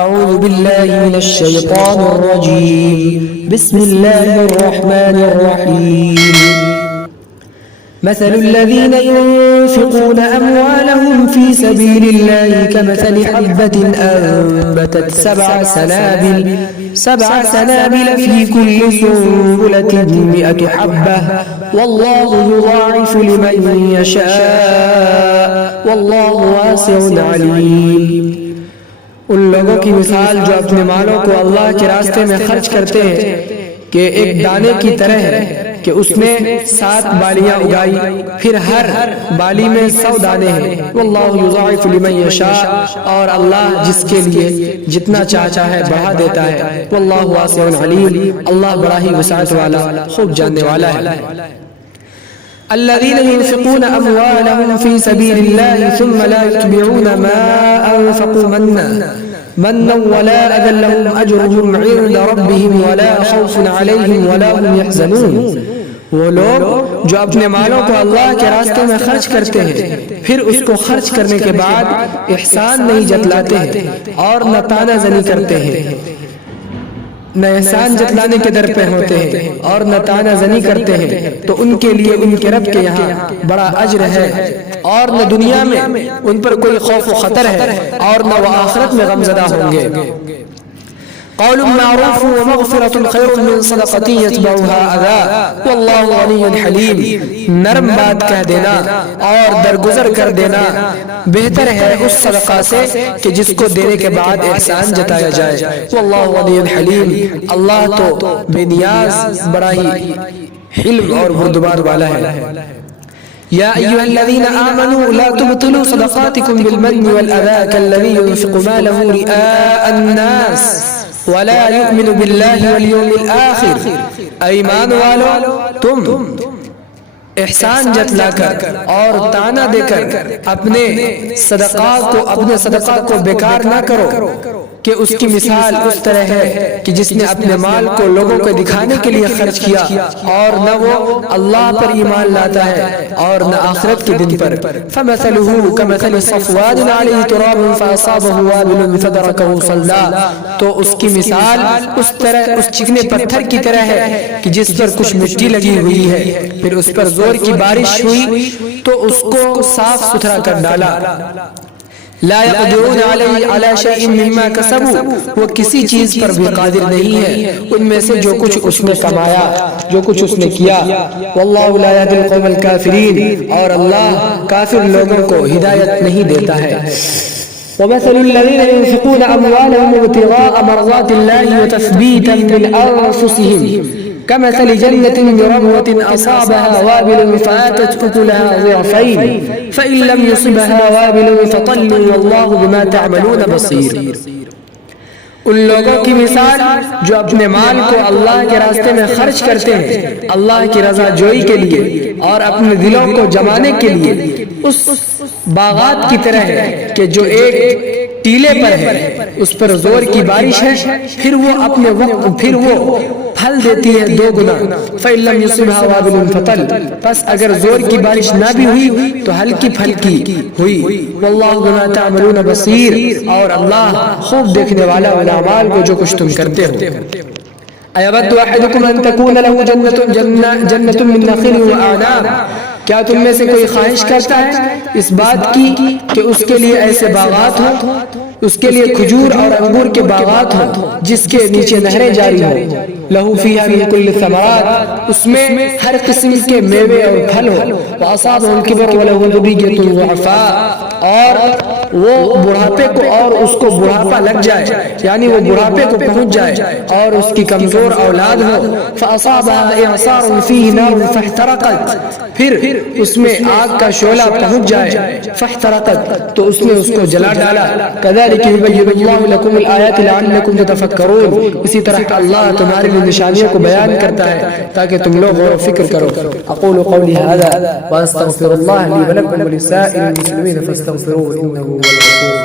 أعوذ بالله من الشيطان الرجيم. بسم الله الرحمن الرحيم. مثل الذين ينفقون أموالهم في سبيل الله كمثل حبة أنبتت سبع سنابل في كل سنبلة 100 حبة والله يضاعف لمن يشاء والله واسع عليم. ان لوگوں کی مثال جو اپنے مالوں کو اللہ کے راستے میں خرچ کرتے ہیں کہ ایک دانے کی طرح ہے کہ اس نے 7 بالیاں اگائی، پھر ہر بالی میں 100 دانے ہیں. واللہ یضاعف لمن یشاء، اور اللہ جس کے لیے جتنا چاہتا ہے بڑھا دیتا ہے. واللہ واسع علیم، اللہ بڑا ہی وسعت والا خوب جاننے والا ہے. الذين ينفقون أموالهم في سبيل الله ثم لا يتبعون ما أنفقوا منا ولا أذى لهم أجرهم عند ربهم ولا خوف عليهم ولا هم يحزنون. وہ لوگ جو اپنے مالوں کو اللہ کے راستے میں خرچ کرتے ہیں پھر اس کو خرچ کرنے کے بعد احسان نہیں جتلاتے ہیں اور نہ طعنہ زنی کرتے ہیں، نہ احسان جتلانے کے در پہ ہوتے ہیں اور نہ طعنہ زنی کرتے ہیں، تو ان کے لیے ان کے رب کے یہاں بڑا اجر ہے، اور نہ دنیا میں ان پر کوئی خوف و خطر ہے اور نہ وہ آخرت میں غمزدہ ہوں گے. قول معروف ومغفرة خير من صدقة يتبعها أذى والله غني حليم. نرم بات کہہ دینا اور درگزر کر دینا بہتر ہے اس صدقہ سے کہ جس کو دینے کے بعد احسان جتایا جائے. واللہ غنی حلیم، اللہ تو بے نیاز بڑا ہی حلم اور بردبار والا ہے. يا أيها الذين آمنوا لا تبطلوا صدقاتكم بالمن والأذى كالذي ينفق ماله رئاء الناس ولا يؤمن بالله واليوم الآخر. ایمان والو، تم احسان جتلا کر اور طعنہ دے کر اپنے صدقات کو بیکار نہ کرو کہ اس کی مثال اس طرح ہے کہ جس نے اپنے مال کو لوگوں کو دکھانے کے لیے خرچ کیا اور نہ وہ اللہ پر ایمان لاتا ہے اور نہ آخرت کے دن پر. فَمَثَلُهُ كَمَثَلِ صَفْوَانٍ عَلَيْهِ تُرَابٌ فَأَصَابَهُ وَابِلٌ فَتَرَكَهُ صَلْدًا. تو اس کی مثال اس چکنے پتھر کی طرح ہے کہ جس پر کچھ مٹی لگی ہوئی ہے، پھر اس پر زور کی بارش ہوئی تو اس کو صاف ستھرا کر ڈالا. لا يقدرون على شيء مما كسبوا، وہ کسی چیز پر بھی قادر نہیں ہے ان میں سے جو کچھ اس نے کمایا، جو کچھ اس نے کیا. واللہ لا يهدي القوم الكافرين، اور اللہ کافر لوگوں کو ہدایت نہیں دیتا ہے. ومثل الذين ينفقون أموالهم ابتغاء مرضات الله وتثبيتا من أنفسهم كمثل جنة بربوة أصابها وابل فآتت أكلها ضعفين فإن لم يصبها وابل فطل والله بما تعملون بصير. ان لوگوں کی مثال جو اپنے مال کو اللہ کے راستے میں خرچ کرتے ہیں اللہ کی رضا جوئی کے لیے اور اپنے دلوں کو جمانے کے لیے، اس باغات کی طرح ہے کہ جو ایک ٹیلے پر ہے، اس پر زور کی بارش ہے، پھر وہ پھل دیتی ہے 2 گنا. فَإِن لَّمْ يُصِبْهَا وَابِلٌ فَطَلٌ، پس اگر زور کی بارش نہ بھی ہوئی تو ہلکی پھلکی ہوئی. وَاللَّهُ بِمَا تَعْمَلُونَ بَصِيرٌ، اور اللہ خوب دیکھنے والا اعمال کو جو کچھ تم کرتے ہو. أَيَوَدُّ أَحَدُكُمْ أَن تَكُونَ لَهُ جَنَّةٌ مِّن نَخِيلٍ وَأَعْنَابٍ، کیا تم میں سے کوئی خواہش کرتا ہے اس بات کی کہ اس کے لیے ایسے باغات ہوں، اس کے لیے کھجور اور انگور کے باغات ہوں جس کے نیچے نہریں جاری ہوں. لہو فیہا من کل الثمرات، اس میں ہر قسم کے میوے اور پھل ہوں. وَأَصَابَهُ الْكِبَرُ وَلَهُ ذُرِّيَّةٌ ضُعَفَاء، اور وہ بڑھاپے کو اور اس کو بڑھاپا لگ جائے، یعنی وہ بڑھاپے کو پہنچ جائے اور اس کی کمزور اولاد ہو. فَأَصَابَهَا إِعْصَارٌ فِيهِ نَارٌ فَاحْتَرَقَتْ، پھر اس میں آگ کا شعلہ پہنچ جائے. فاحترقت، تو اس نے اس کو جلا ڈالا. كذلك يبين الله لكم الآيات لعلكم تتفكرون، اسی طرح اللہ تمہارے لیے نشانیوں کو بیان کرتا ہے تاکہ تم لوگ غور و فکر کرو. اقول قولي هذا واستغفر الله لي ولكم ولسائر المسلمين فاستغفروه انه هو الغفور